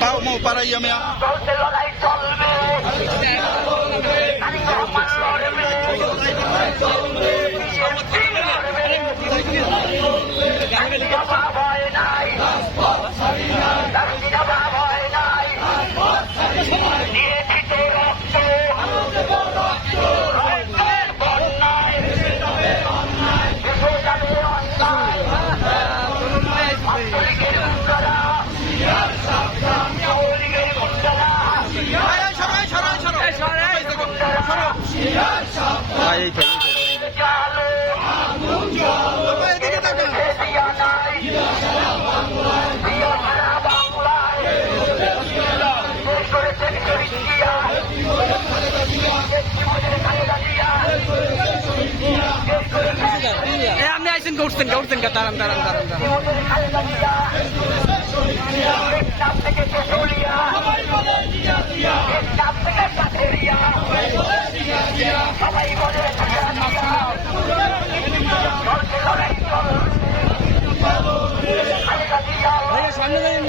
Vamos para allá, mía. that আপনি আইসেন উঠছেন উঠছেন দাঁড়ান দাঁড়ান দাঁড়ান দাঁড়ান।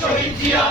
শহীদ জিয়া